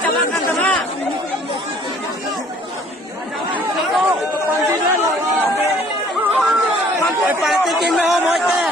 Calakan sama. Partikin mo moite.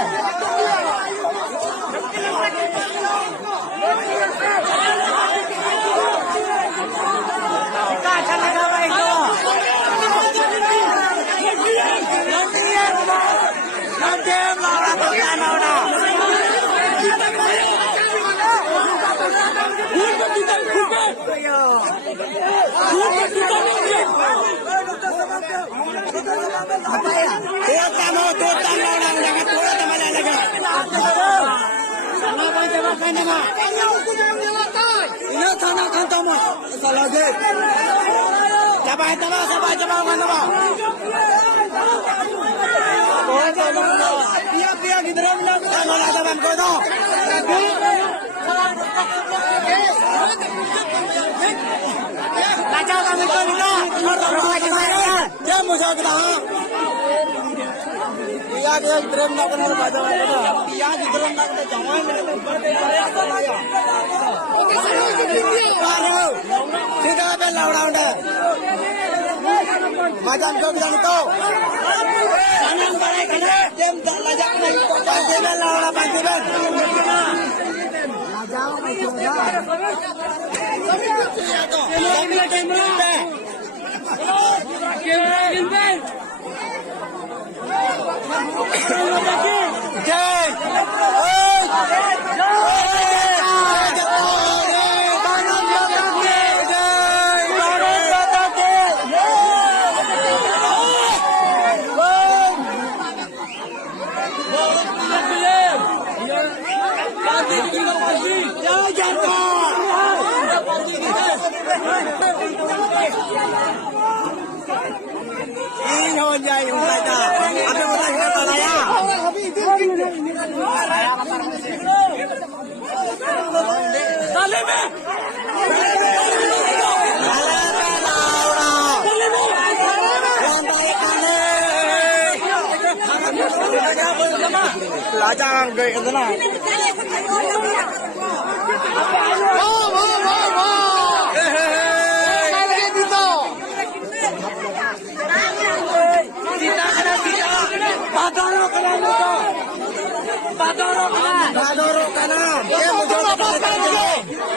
Macam kau bilang itu, kanan balik kena, jam tak lajak kena itu, panjiban lah orang panjiban. Lajak macam dah. Ini hanya yang saja. Ada orang yang tak layak. Lajang gay ke sana. Badoro kanan. Dia muncul ke belakang.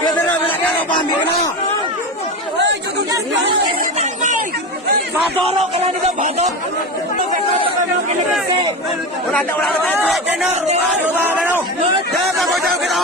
Dia dari belakang apa ambilnya? Badoro kanan itu badoro. Udah channel. Aduh, baru. Dia tak boleh jauh kita.